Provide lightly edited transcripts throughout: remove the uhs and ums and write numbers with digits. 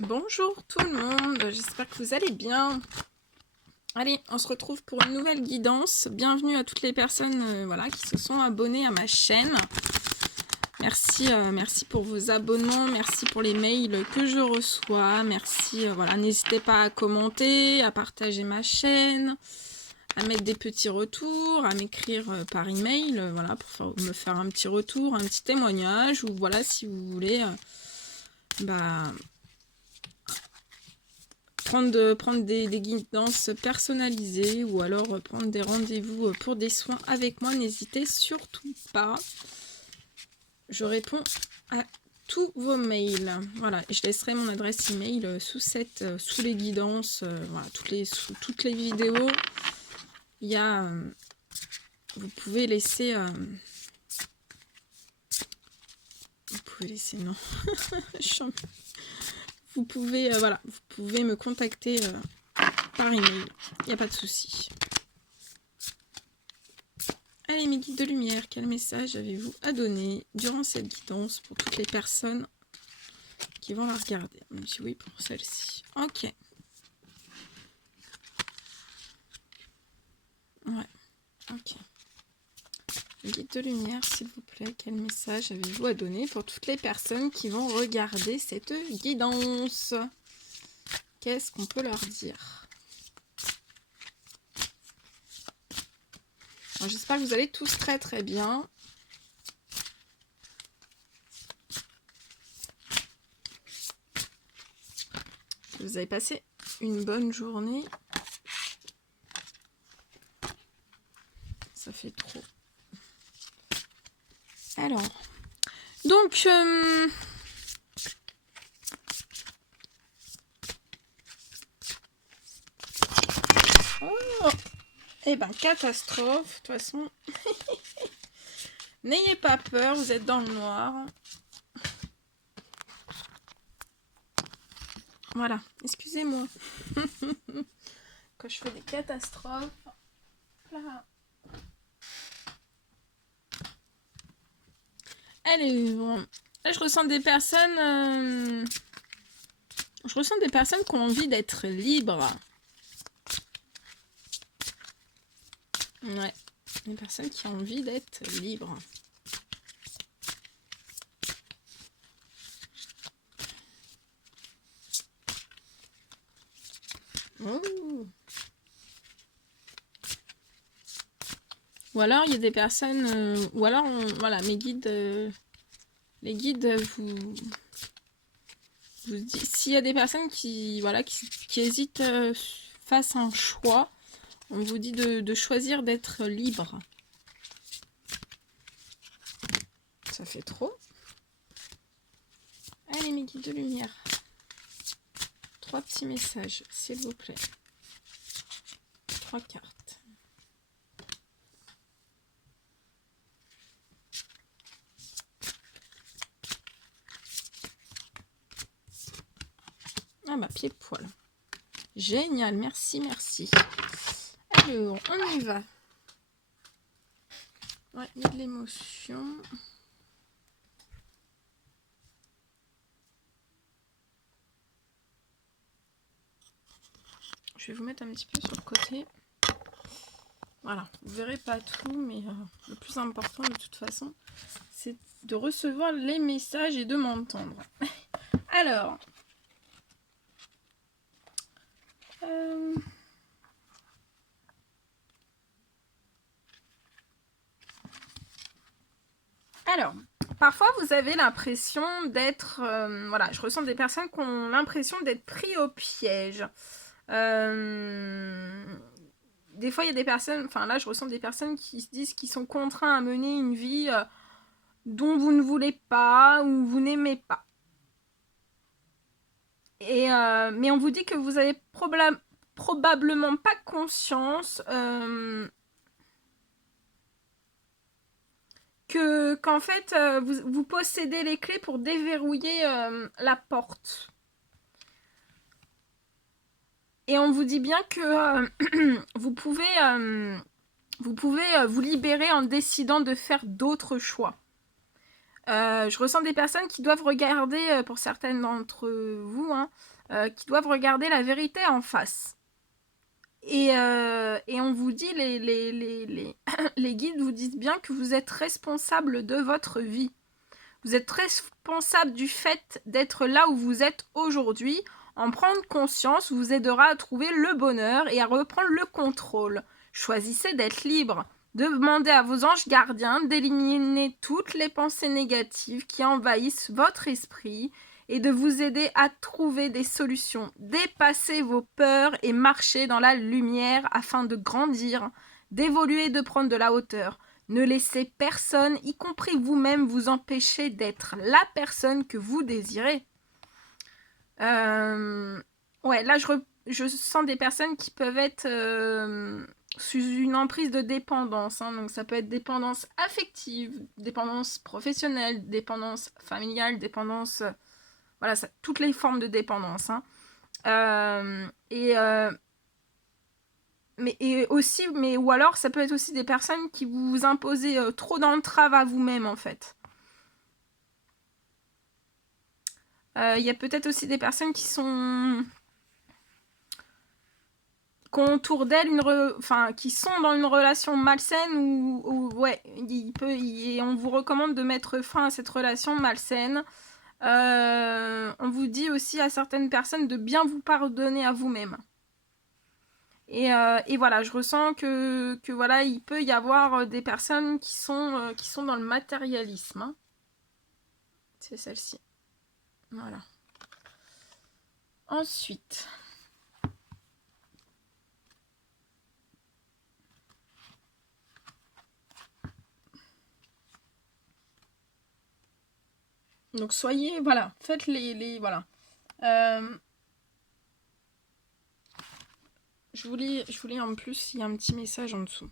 Bonjour tout le monde, j'espère que vous allez bien. Allez, on se retrouve pour une nouvelle guidance. Bienvenue à toutes les personnes voilà, qui se sont abonnées à ma chaîne. Merci pour vos abonnements, merci pour les mails que je reçois. Merci, voilà, n'hésitez pas à commenter, à partager ma chaîne, à mettre des petits retours, à m'écrire par email, voilà, pour me faire un petit retour, un petit témoignage, ou voilà, si vous voulez, prendre des guidances personnalisées ou alors prendre des rendez-vous pour des soins avec moi, n'hésitez surtout pas. Je réponds à tous vos mails. Voilà, je laisserai mon adresse email sous les guidances, voilà, sous toutes les vidéos. Il y a, vous pouvez laisser, non. Vous pouvez, voilà, vous pouvez me contacter par email, il n'y a pas de souci. Allez mes guides de lumière, quel message avez-vous à donner durant cette guidance pour toutes les personnes qui vont la regarder? Même si oui, pour celle-ci. Ok. Ouais, ok. Guide de lumière, s'il vous plaît, quel message avez-vous à donner pour toutes les personnes qui vont regarder cette guidance? Qu'est-ce qu'on peut leur dire? J'espère que vous allez tous très très bien. Vous avez passé une bonne journée. Ça fait trop. Alors, donc, oh, eh ben, catastrophe, de toute façon. N'ayez pas peur, vous êtes dans le noir. Voilà, excusez-moi. Quand je fais des catastrophes. Là. Allez, bon. Là, je ressens des personnes... Je ressens des personnes qui ont envie d'être libres. Ouais, des personnes qui ont envie d'être libres. Oh. Ou alors il y a des personnes, ou alors voilà, mes guides, les guides vous disent, s'il y a des personnes qui voilà qui hésitent face à un choix, on vous dit de choisir d'être libre. Ça fait trop. Allez mes guides de lumière. 3 petits messages, s'il vous plaît. 3 cartes. Ah bah pied poil. Génial, merci, merci. Alors, on y va. Ouais, il y a de l'émotion. Je vais vous mettre un petit peu sur le côté. Voilà, vous verrez pas tout, mais le plus important de toute façon, c'est de recevoir les messages et de m'entendre. Alors, parfois vous avez l'impression d'être, voilà, je ressens des personnes qui ont l'impression d'être pris au piège. Des fois il y a des personnes, enfin là je ressens des personnes qui se disent qu'ils sont contraints à mener une vie dont vous ne voulez pas ou vous n'aimez pas. Et, mais on vous dit que vous avez probablement pas conscience qu'en fait vous possédez les clés pour déverrouiller la porte. Et on vous dit bien que vous pouvez vous libérer en décidant de faire d'autres choix. je ressens des personnes qui doivent regarder, pour certaines d'entre vous, hein, qui doivent regarder la vérité en face. Et on vous dit, les guides vous disent bien que vous êtes responsable de votre vie. Vous êtes responsable du fait d'être là où vous êtes aujourd'hui. En prendre conscience vous aidera à trouver le bonheur et à reprendre le contrôle. Choisissez d'être libre. Demandez à vos anges gardiens d'éliminer toutes les pensées négatives qui envahissent votre esprit et de vous aider à trouver des solutions. Dépassez vos peurs et marchez dans la lumière afin de grandir, d'évoluer et de prendre de la hauteur. Ne laissez personne, y compris vous-même, vous empêcher d'être la personne que vous désirez. Ouais, là, je sens des personnes qui peuvent être sous une emprise de dépendance. Hein. Donc, ça peut être dépendance affective, dépendance professionnelle, dépendance familiale, dépendance... voilà, ça, toutes les formes de dépendance. Hein. Ou alors, ça peut être aussi des personnes qui vous imposent trop d'entraves à vous-même, en fait. Il y a peut-être aussi des personnes qui sont... qu'on autour d'elles qui sont dans une relation malsaine ouais, on vous recommande de mettre fin à cette relation malsaine. On vous dit aussi à certaines personnes de bien vous pardonner à vous-même. Et voilà, je ressens que voilà, il peut y avoir des personnes qui sont dans le matérialisme. Hein. C'est celle-ci. Voilà. Ensuite. Donc soyez, voilà, faites voilà. Je vous lis en plus, il y a un petit message en dessous.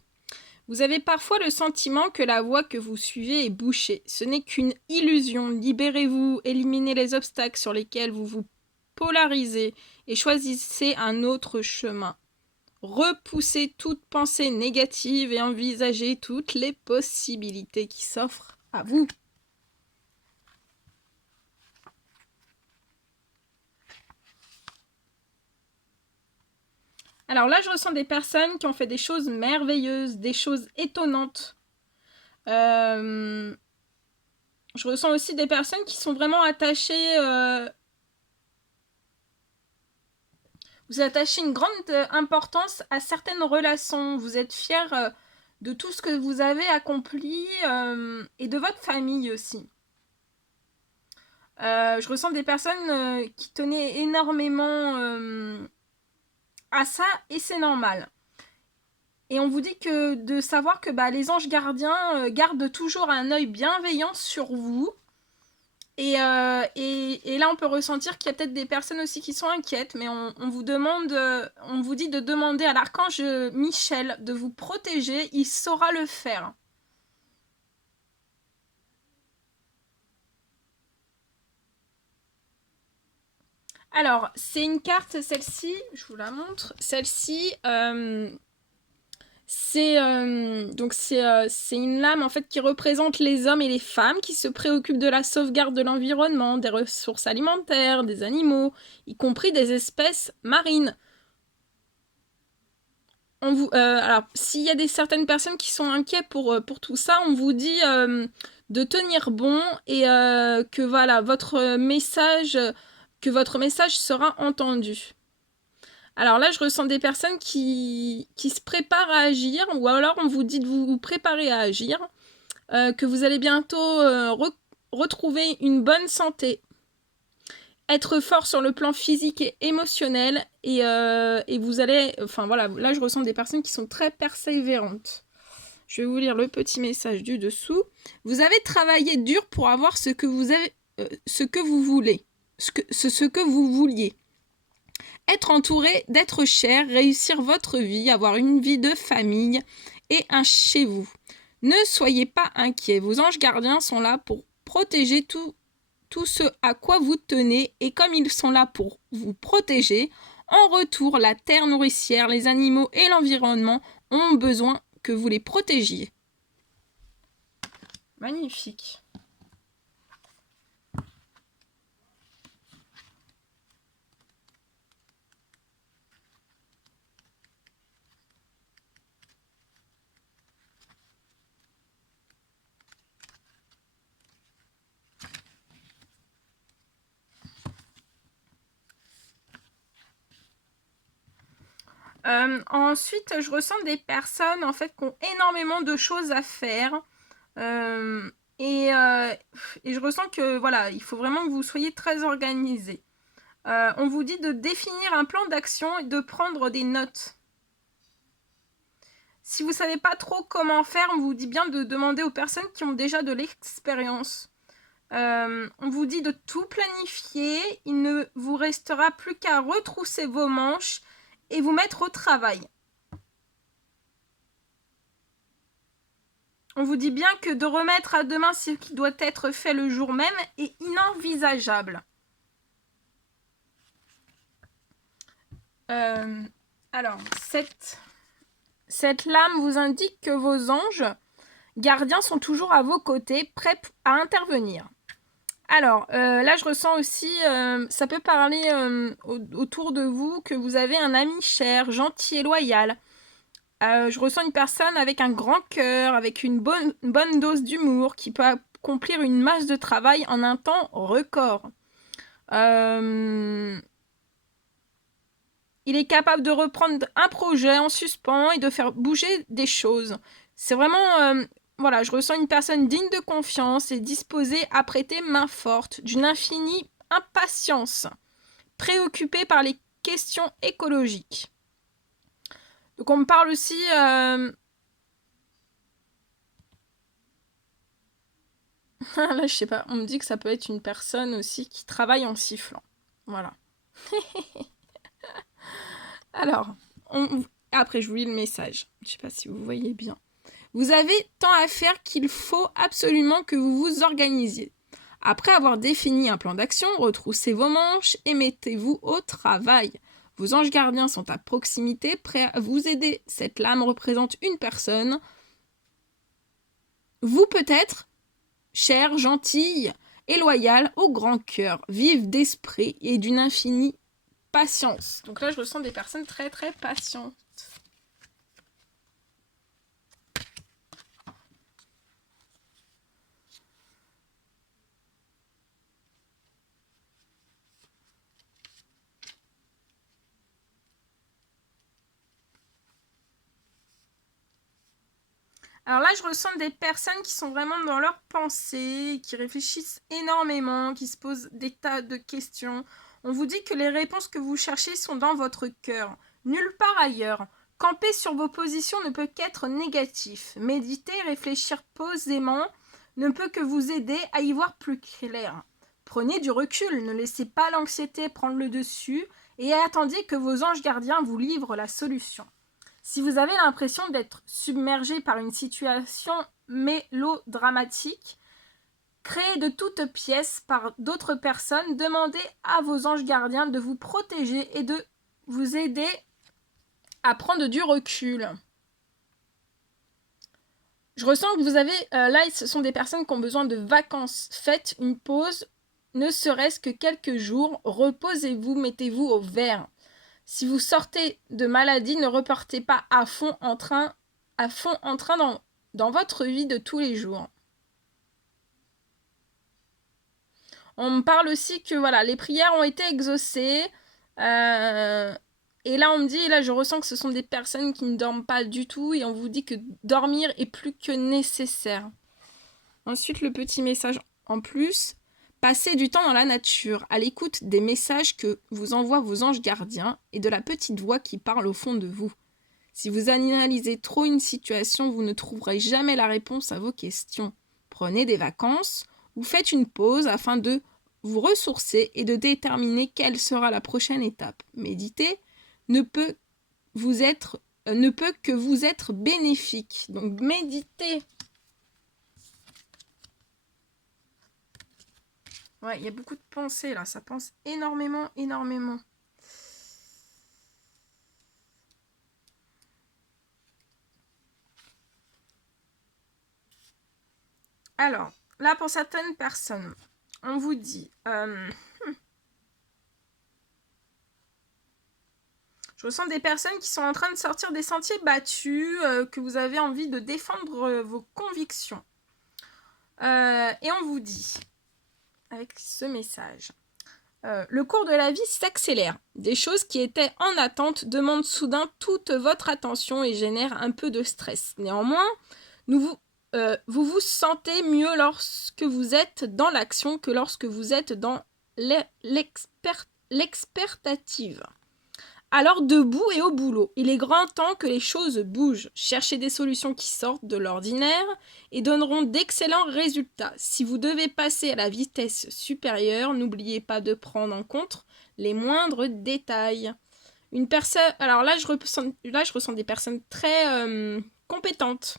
Vous avez parfois le sentiment que la voie que vous suivez est bouchée. Ce n'est qu'une illusion. Libérez-vous, éliminez les obstacles sur lesquels vous vous polarisez et choisissez un autre chemin. Repoussez toute pensée négative et envisagez toutes les possibilités qui s'offrent à vous. Alors là, je ressens des personnes qui ont fait des choses merveilleuses, des choses étonnantes. Je ressens aussi des personnes qui sont vraiment attachées... Vous attachez une grande importance à certaines relations. Vous êtes fiers de tout ce que vous avez accompli et de votre famille aussi. Je ressens des personnes qui tenaient énormément à ça et c'est normal. Et on vous dit que de savoir que les anges gardiens gardent toujours un œil bienveillant sur vous. Et là, on peut ressentir qu'il y a peut-être des personnes aussi qui sont inquiètes, mais on vous dit de demander à l'archange Michel de vous protéger, il saura le faire. Alors, c'est une carte, celle-ci, je vous la montre. Celle-ci, c'est une lame en fait qui représente les hommes et les femmes qui se préoccupent de la sauvegarde de l'environnement, des ressources alimentaires, des animaux, y compris des espèces marines. Alors, s'il y a certaines personnes qui sont inquiètes pour tout ça, on vous dit de tenir bon et que voilà, votre message sera entendu. Alors là, je ressens des personnes qui se préparent à agir, ou alors on vous dit de vous préparer à agir, que vous allez bientôt retrouver une bonne santé, être fort sur le plan physique et émotionnel, et vous allez... Enfin voilà, là je ressens des personnes qui sont très persévérantes. Je vais vous lire le petit message du dessous. Vous avez travaillé dur pour avoir ce que vous voulez, ce que vous vouliez. Être entouré d'êtres chers, réussir votre vie, avoir une vie de famille et un chez vous. Ne soyez pas inquiets, vos anges gardiens sont là pour protéger tout ce à quoi vous tenez, et comme ils sont là pour vous protéger, en retour, la terre nourricière, les animaux et l'environnement ont besoin que vous les protégiez. Magnifique. Ensuite, je ressens des personnes en fait qui ont énormément de choses à faire. Et je ressens que voilà, il faut vraiment que vous soyez très organisé. On vous dit de définir un plan d'action et de prendre des notes. Si vous ne savez pas trop comment faire, on vous dit bien de demander aux personnes qui ont déjà de l'expérience. On vous dit de tout planifier. Il ne vous restera plus qu'à retrousser vos manches et vous mettre au travail. On vous dit bien que de remettre à demain ce qui doit être fait le jour même est inenvisageable. Alors, cette lame vous indique que vos anges gardiens sont toujours à vos côtés, prêts à intervenir. Alors, là, je ressens aussi, ça peut parler autour de vous que vous avez un ami cher, gentil et loyal. Je ressens une personne avec un grand cœur, avec une bonne dose d'humour, qui peut accomplir une masse de travail en un temps record. Il est capable de reprendre un projet en suspens et de faire bouger des choses. C'est vraiment... voilà, je ressens une personne digne de confiance et disposée à prêter main forte, d'une infinie impatience, préoccupée par les questions écologiques. Donc on me parle aussi... là, je sais pas, on me dit que ça peut être une personne aussi qui travaille en sifflant. Voilà. Alors, après je vous lis le message. Je sais pas si vous voyez bien. Vous avez tant à faire qu'il faut absolument que vous vous organisiez. Après avoir défini un plan d'action, retroussez vos manches et mettez-vous au travail. Vos anges gardiens sont à proximité, prêts à vous aider. Cette lame représente une personne. Vous peut-être, chère, gentille et loyale, au grand cœur, vive d'esprit et d'une infinie patience. Donc là, je ressens des personnes très très patientes. Alors là, je ressens des personnes qui sont vraiment dans leurs pensées, qui réfléchissent énormément, qui se posent des tas de questions. On vous dit que les réponses que vous cherchez sont dans votre cœur, nulle part ailleurs. Camper sur vos positions ne peut qu'être négatif. Méditer, réfléchir posément ne peut que vous aider à y voir plus clair. Prenez du recul, ne laissez pas l'anxiété prendre le dessus et attendez que vos anges gardiens vous livrent la solution. Si vous avez l'impression d'être submergé par une situation mélodramatique, créée de toutes pièces par d'autres personnes, demandez à vos anges gardiens de vous protéger et de vous aider à prendre du recul. Je ressens que vous avez, là, ce sont des personnes qui ont besoin de vacances. Faites une pause, ne serait-ce que quelques jours. Reposez-vous, mettez-vous au vert. Si vous sortez de maladie, ne repartez pas à fond en train dans votre vie de tous les jours. On me parle aussi que voilà, les prières ont été exaucées. Et là, on me dit, là, je ressens que ce sont des personnes qui ne dorment pas du tout. Et on vous dit que dormir est plus que nécessaire. Ensuite, le petit message en plus. Passez du temps dans la nature, à l'écoute des messages que vous envoient vos anges gardiens et de la petite voix qui parle au fond de vous. Si vous analysez trop une situation, vous ne trouverez jamais la réponse à vos questions. Prenez des vacances ou faites une pause afin de vous ressourcer et de déterminer quelle sera la prochaine étape. Méditer ne peut que vous être bénéfique. Donc méditez. Ouais, il y a beaucoup de pensées là, ça pense énormément. Alors, là pour certaines personnes, on vous dit... Je ressens des personnes qui sont en train de sortir des sentiers battus, que vous avez envie de défendre vos convictions. Et on vous dit, avec ce message, Le cours de la vie s'accélère. Des choses qui étaient en attente demandent soudain toute votre attention et génèrent un peu de stress. Néanmoins, vous vous sentez mieux lorsque vous êtes dans l'action que lorsque vous êtes dans l'expertative. Alors debout et au boulot, il est grand temps que les choses bougent. Cherchez des solutions qui sortent de l'ordinaire et donneront d'excellents résultats. Si vous devez passer à la vitesse supérieure, n'oubliez pas de prendre en compte les moindres détails. Une personne, alors là je ressens des personnes très compétentes,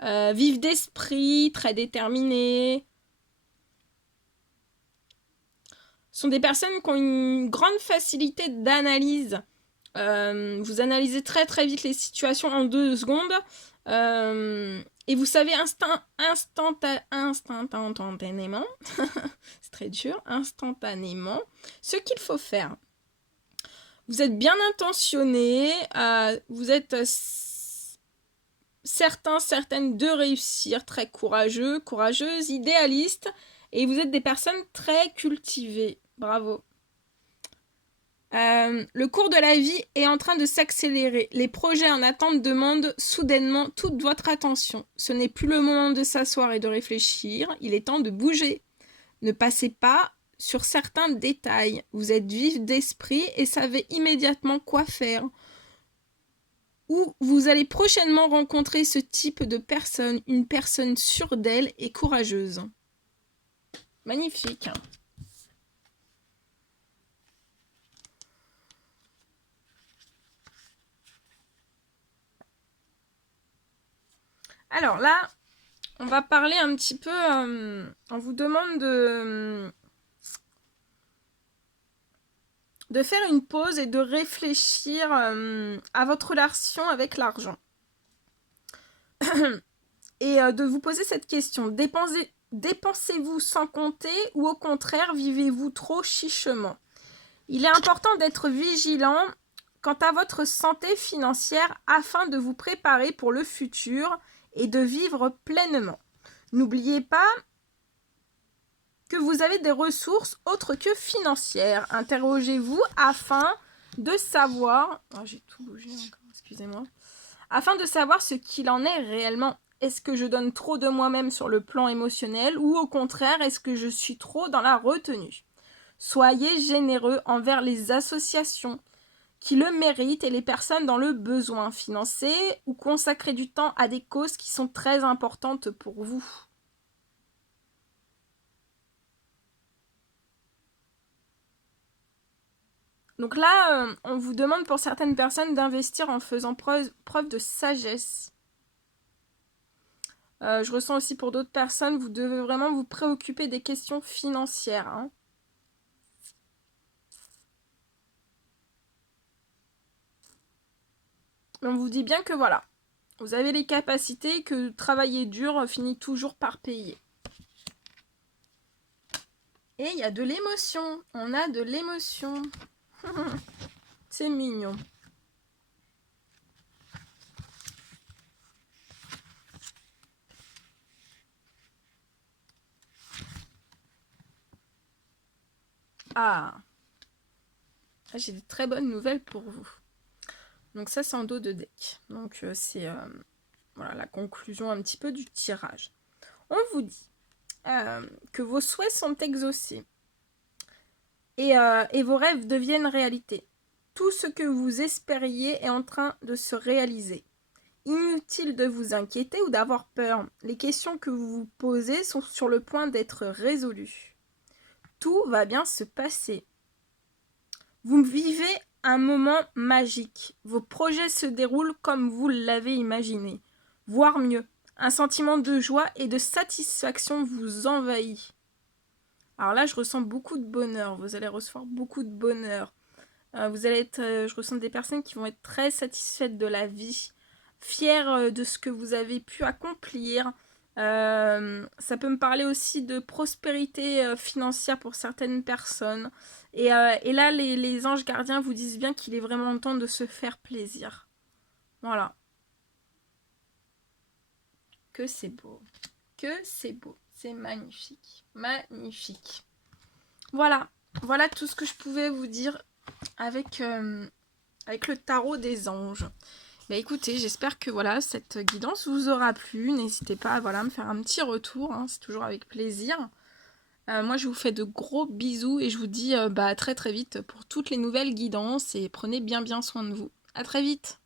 vives d'esprit, très déterminées. Ce sont des personnes qui ont une grande facilité d'analyse. Vous analysez très très vite les situations en 2 secondes et vous savez instantanément, c'est très dur, instantanément, ce qu'il faut faire. Vous êtes bien intentionné, vous êtes certaines de réussir, très courageux, courageuses, idéalistes, et vous êtes des personnes très cultivées. Bravo. Le cours de la vie est en train de s'accélérer. Les projets en attente demandent soudainement toute votre attention. Ce n'est plus le moment de s'asseoir et de réfléchir. Il est temps de bouger. Ne passez pas sur certains détails. Vous êtes vif d'esprit et savez immédiatement quoi faire. Ou vous allez prochainement rencontrer ce type de personne, une personne sûre d'elle et courageuse. Magnifique. Alors là, on va parler un petit peu, on vous demande de faire une pause et de réfléchir à votre relation avec l'argent. Et de vous poser cette question, dépensez-vous sans compter ou au contraire vivez-vous trop chichement? Il est important d'être vigilant quant à votre santé financière afin de vous préparer pour le futur et de vivre pleinement. N'oubliez pas que vous avez des ressources autres que financières. Interrogez-vous afin de savoir... Oh, j'ai tout bougé encore, excusez-moi. Afin de savoir ce qu'il en est réellement. Est-ce que je donne trop de moi-même sur le plan émotionnel ou au contraire, est-ce que je suis trop dans la retenue? Soyez généreux envers les associations qui le méritent et les personnes dans le besoin. Financez ou consacrez du temps à des causes qui sont très importantes pour vous. Donc là, on vous demande pour certaines personnes d'investir en faisant preuve de sagesse. Je ressens aussi pour d'autres personnes, vous devez vraiment vous préoccuper des questions financières. Hein. On vous dit bien que voilà, vous avez les capacités, que travailler dur finit toujours par payer. Et il y a de l'émotion, on a de l'émotion. C'est mignon. Ah, j'ai de très bonnes nouvelles pour vous. Donc ça, c'est en dos de deck. Donc c'est voilà, la conclusion un petit peu du tirage. On vous dit que vos souhaits sont exaucés et vos rêves deviennent réalité. Tout ce que vous espériez est en train de se réaliser. Inutile de vous inquiéter ou d'avoir peur. Les questions que vous vous posez sont sur le point d'être résolues. Tout va bien se passer. Vous vivez un moment magique. Vos projets se déroulent comme vous l'avez imaginé, voire mieux. Un sentiment de joie et de satisfaction vous envahit. Alors là, je ressens beaucoup de bonheur. Vous allez recevoir beaucoup de bonheur. Vous allez être, je ressens des personnes qui vont être très satisfaites de la vie, fières de ce que vous avez pu accomplir. Ça peut me parler aussi de prospérité financière pour certaines personnes. Et là, les anges gardiens vous disent bien qu'il est vraiment temps de se faire plaisir. Voilà. Que c'est beau. Que c'est beau. C'est magnifique. Magnifique. Voilà. Voilà tout ce que je pouvais vous dire avec, avec le tarot des anges. Bah écoutez, j'espère que voilà, cette guidance vous aura plu. N'hésitez pas voilà, à me faire un petit retour, hein, c'est toujours avec plaisir. Moi, je vous fais de gros bisous et je vous dis à très très vite pour toutes les nouvelles guidances et prenez bien soin de vous. À très vite!